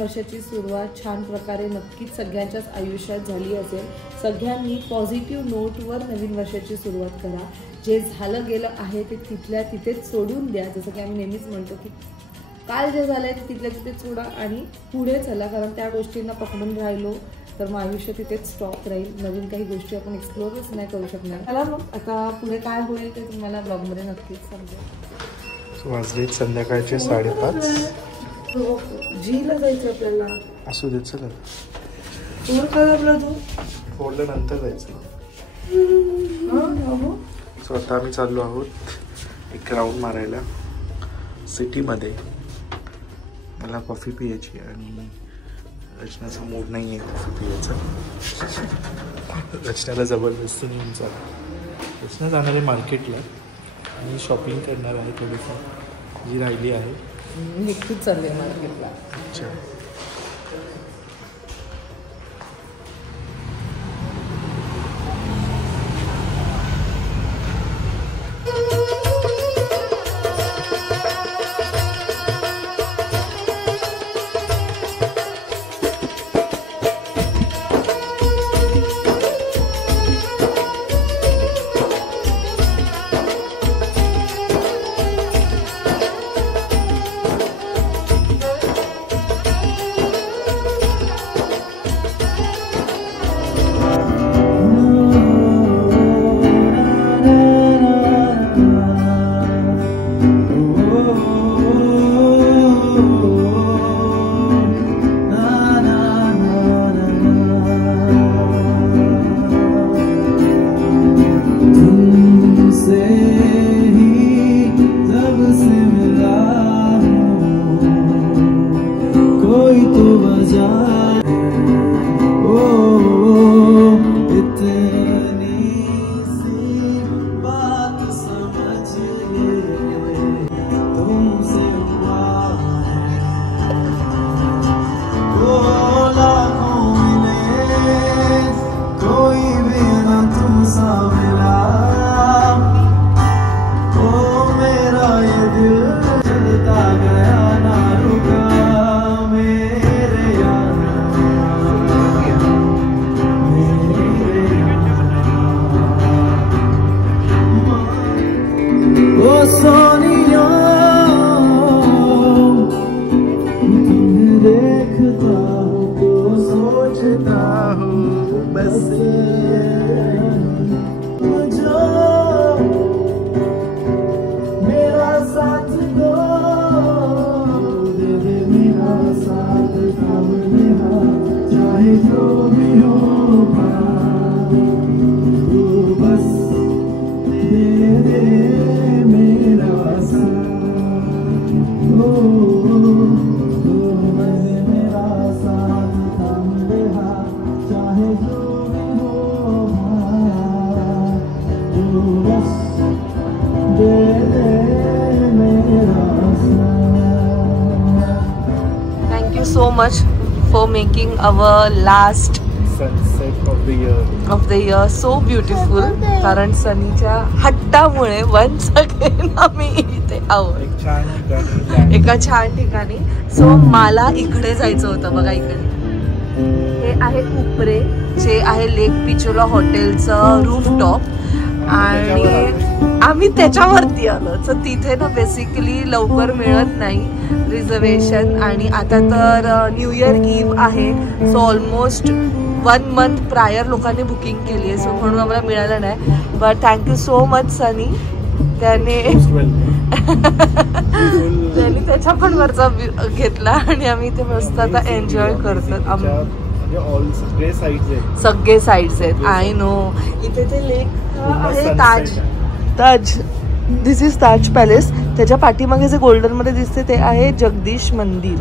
वर्षाची सुरुवात छान प्रकारे नक्कीच सगळ्यांच्याच आयुष्यात झाली असेल। सगळ्यांनी पॉझिटिव्ह नोटवर नवीन वर्षाची सुरुवात करा। जे झालं गेलं आहे ते तिथल्या तिथेच सोडून द्या। जसं की आम्ही नेहमीच म्हणतो की काल जे झालंय ते तिथल्या तिथेच सोडा आणि पुढे चला, कारण त्या गोष्टींना पकडून राहिलो तर मग आयुष्य तिथेच स्टॉप राहील। नवीन काही गोष्टी आपण एक्सप्लोरच नाही करू शकणार। चला मग आता पुढे काय होईल ते तुम्हाला ब्लॉगमध्ये नक्कीच समजेल। वाजले संध्याकाळचे 5:30। जीला जायचं आपल्याला। असू दे चला। फोन करा तू फोनला नंतर जायचं। सो आता आम्ही चाललो आहोत एक राऊंड मारायला सिटीमध्ये। मला कॉफी पियायची आणि रचनाचा मूड नाही आहे कॉफी पियायचा। रचनाला जबरदस्ती नेऊन चालू। रचना जाणार आहे मार्केटला आणि शॉपिंग करणार आहे थोडीफार जी राहिली आहे। नक्कीच चालले मार्केटला। अच्छा so much for making our last sunset of the year so beautiful. कारण सनीच्या हट्टामुळे once again आम्ही इथे आहोत एका छान ठिकाणी। सो मला इकडे जायचं होतं बघा। इकडे हे आहे उपरे, जे आहे लेक पिचोला हॉटेलचं रूफटॉप आणि आम्ही त्याच्यावरती आलो। तर तिथे ना बेसिकली लवकर मिळत नाही रिझर्वेशन आणि आता तर न्यू इयर ईव्ह आहे। सो ऑलमोस्ट 1 month प्रायर लोकांनी बुकिंग केली आहे। सो म्हणून आम्हाला मिळालं नाही। But thank you so much Sunny, त्याने त्याच्या पण वरचा घेतला आणि आम्ही ते मस्त आता एन्जॉय करतो। सगळे साइड्स आहेत। आय नो इथे ते लेक आहे ताज दिस इज ताज पॅलेस। त्याच्या पाठीमागे जे गोल्डन मध्ये दिसते ते आहे जगदीश मंदिर,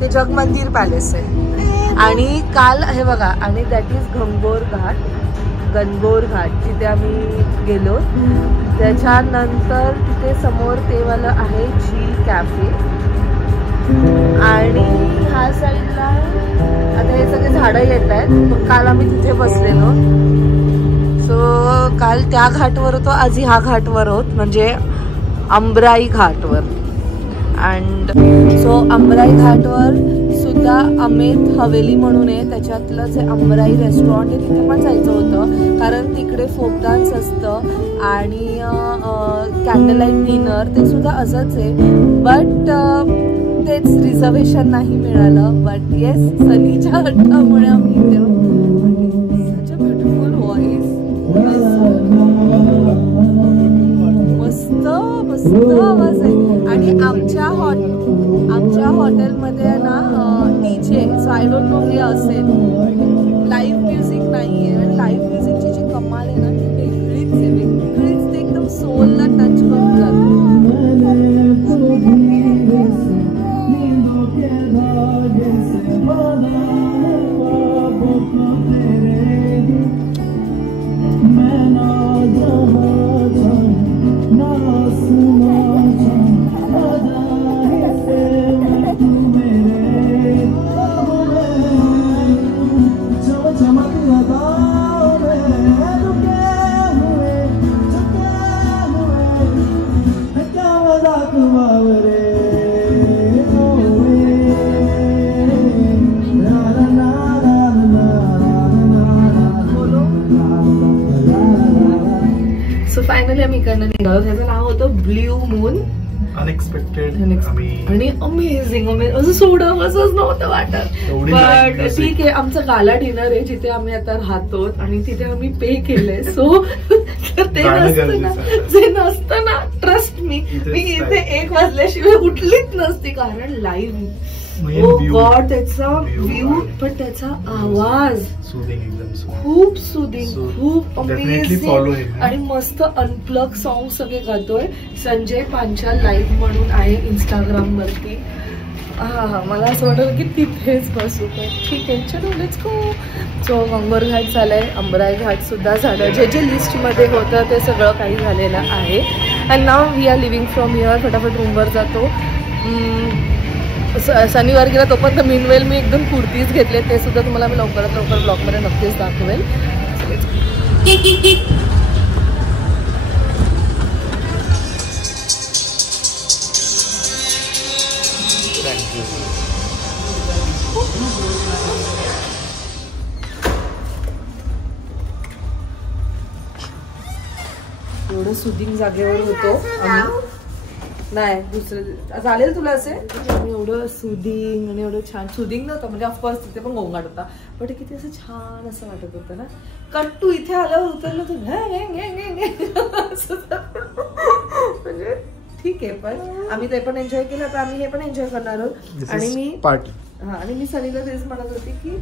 ते जगमंदिर पॅलेस आहे। आणि काल हे बघा, आणि दॅट इज गणगौर घाट जिथे आम्ही गेलो। त्याच्यानंतर तिथे समोर ते वाला आहे जी कॅफे आणि ह्या साईडला आता हे सगळे झाडं येत आहेत। काल आम्ही तिथे बसलेलो। सो काल त्या घाटवर होतो, आज ह्या घाटवर आहोत म्हणजे अंबराई घाटवर। अँड सो अंबराई घाटवर सुद्धा अमेत हवेली म्हणून आहे, त्याच्यातलं जे अंबराई रेस्टॉरंट आहे तिथे पण जायचं होतं, कारण तिकडे फोक डान्स असतं आणि कॅन्डल लाईट डिनर ते सुद्धा असंच आहे. बट तेच रिझर्वेशन नाही मिळालं. बट येस, सनीच्या हट्टामुळे आम्ही इथे. सच अ ब्युटिफुल व्हॉइस, मस्त मस्त आवाज आहे. आणि आमच्या हॉटेलमध्ये ना DJ, so I don't know हे असेल, लाईव्ह म्युझिक नाही आहे. आणि लाईव्ह म्युझिकची जी कमाल आहे ना ती वेगळीच आहे, वेगळीच. ते एकदम सोलला टच करून जातं. फायनली आम्ही इकडनं निघालो. त्याचं नाव होतं ब्ल्यू मून. अनएक्सपेक्टेड आणि अमेझिंग असं सोडं असंच नव्हतं वाटत. बट ठीक आहे, आमचा गाला डिनर आहे जिथे आम्ही आता राहतो आणि तिथे आम्ही पे केलंय. सो ते नसतं ना, ट्रस्ट मी इथे 1 वाजल्याशिवाय उठलीच नसती, कारण लाईव्ह गॉड त्याचा व्ह्यू, पण त्याचा आवाज खूप सुदिंग, खूप अमेझिंग. आणि मस्त अनप्लग सॉन्ग सगळे गातोय. संजय पांचाल लाईव्ह म्हणून आहे इंस्टाग्राम वरती. हा मला असं वाटलं की तिथेच बसू. ठीक आहे, चलो लेट्स गो. सो गंगोर घाट झालाय, अंबराई घाट सुद्धा झालं. जे लिस्ट मध्ये होतं ते सगळं काही झालेलं आहे. And now we are living from here. फटाफट रूमवर जातो. शनिवार गेला तोपर्यंत मीनवेल मी एकदम कुर्तीज घेतले, ते सुद्धा तुम्हाला मी लवकरात लवकर ब्लॉगमध्ये नक्कीच दाखवेल. एवढं सुदिंग जागेवर होतो आम्ही. नाही दुसरं चालेल तुला असे. एवढं सुदिंग आणि एवढं छान. सुदिंग नव्हतं म्हणजे ऑफकोर्स तिथे पण गोंगाट होता, पण किती असं छान असं वाटत होतं ना. कट्टू इथे आल्यावर उतरलं तर म्हणजे ठीक आहे. पण आम्ही ते पण एन्जॉय केलं, तर आम्ही हे पण एन्जॉय करणार आहोत. आणि मी सनीला तेच म्हणत होती की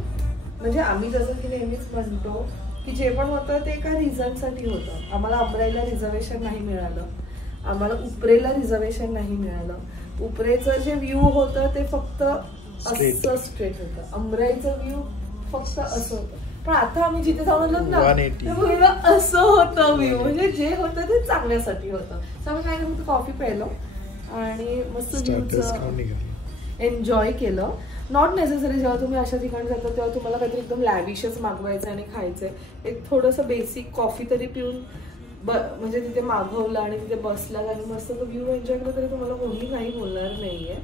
म्हणजे आम्ही जसं की नेहमीच म्हणतो की जे पण होतं ते एका रिझनसाठी होतं. आम्हाला अंबराईला रिझर्वेशन नाही मिळालं, आम्हाला उपरेला रिझर्वेशन नाही मिळालं. उपरेचं जे व्ह्यू होतं ते फक्त असं स्ट्रेट होतं, अंबराईचं व्ह्यू फक्त असं होतं. पण आता आम्ही जिथे जाऊन ना असं होतं व्ह्यू, म्हणजे जे होतं ते चांगल्यासाठी होतं. तर आम्ही काय करतो, कॉफी प्यायलो आणि मस्त व्ह्यूचं एन्जॉय केलं. नॉट नेसेसरी जेव्हा तुम्ही अशा ठिकाणी जाता तेव्हा तुम्हाला काहीतरी एकदम लॅविशच मागवायचं आणि खायचंय. एक थोडंसं बेसिक कॉफी तरी पिऊन म्हणजे तिथे मागवलं आणि तिथे बसला आणि मस्त तो व्ह्यू एन्जॉय केला तरी तुम्हाला कोणी काही बोलणार नाहीये.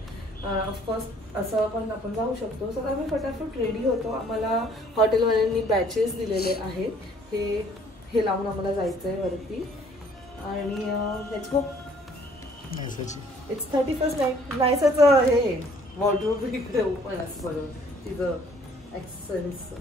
ऑफकोर्स असं पण आपण जाऊ शकतो. सो आम्ही फटाफट रेडी होतो. आम्हाला हॉटेलवाल्यांनी बॅचेस दिलेले आहेत, हे लावून आम्हाला जायचंय वरती. आणि let's go. It's 31st night. नाईसच हे वॉर्डरोब इकडे ओपन असं सगळं तिथं एक्सेन्स.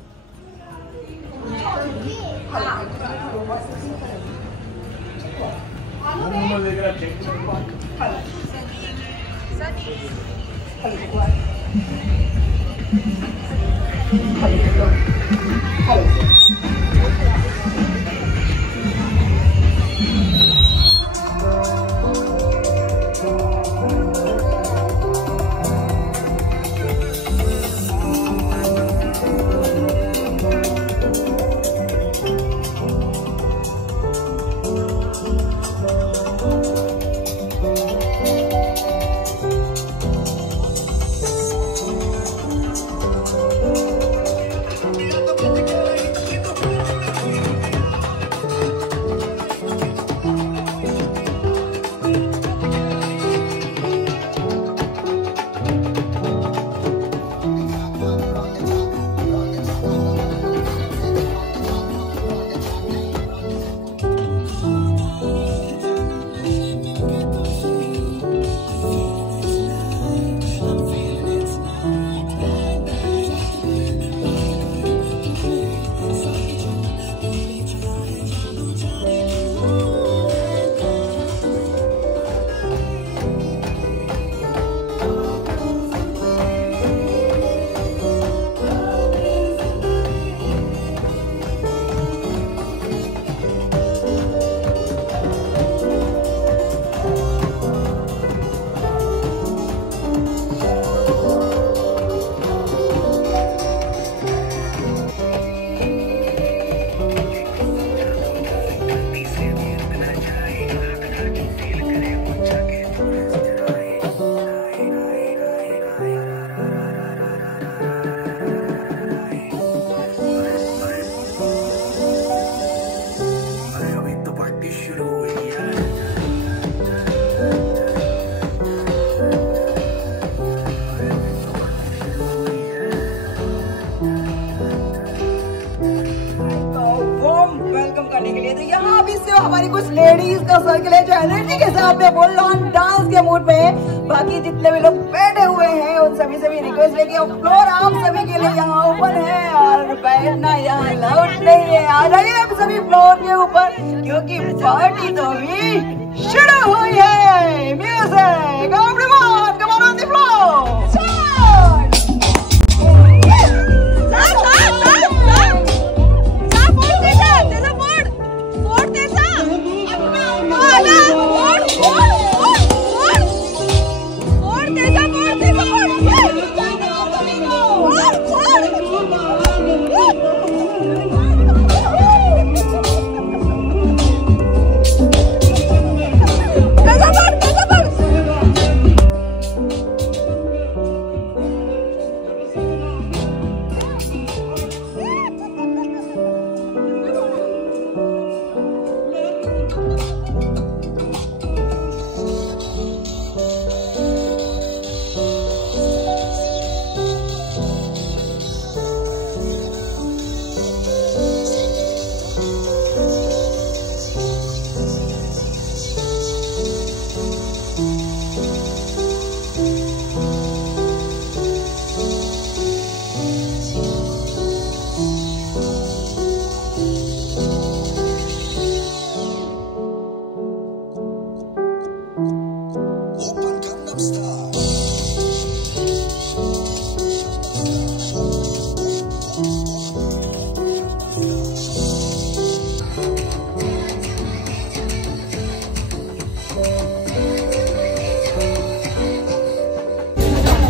लिए। तो यहाँ भी से हमारी कुछ लेडीज का सर्कल है जो एनर्जी के साथ में फुल ऑन डांस के मूड में है। बाकी जितने भी लोग बैठे हुए हैं उन सभी से भी रिक्वेस्ट है कि फ्लोर आप सभी के लिए यहाँ ओपन है और बैठना यहाँ अलाउड नहीं है। आ जाइए आप सभी फ्लोर के ऊपर क्योंकि पार्टी तो अभी शुरू हुई है। Music everyone come on the floor.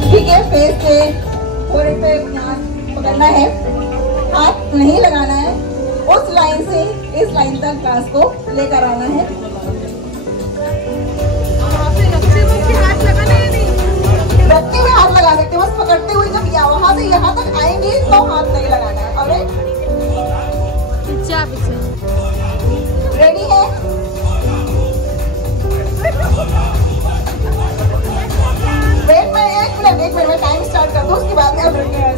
ठीक है, फेस पे फोrehead पे ध्यान पकड़ना है, हाथ नहीं लगाना है। उस लाइन से इस लाइन तक ग्लास को लेकर आना है। रखते हुए हाथ लगा सकते, बस पकड़ते हुए जब वहां से यहाँ तक आएंगे तो हाथ नहीं लगाना है। और रेडी है? वेट में एक मिनट में टाइम स्टार्ट कर दो, उसके बाद में रेडी है।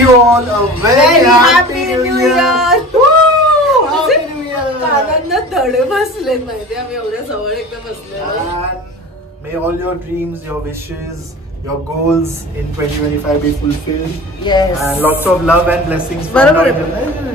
you all a very happy new year. Happy New Year. कानांना धडे बसलेत माहिती, आम्ही एवढ्या जवळ एकदम बसलेलो. May all your dreams, your wishes, your goals in 2025 be fulfilled. Yes. And lots of love and blessings. बरोबर.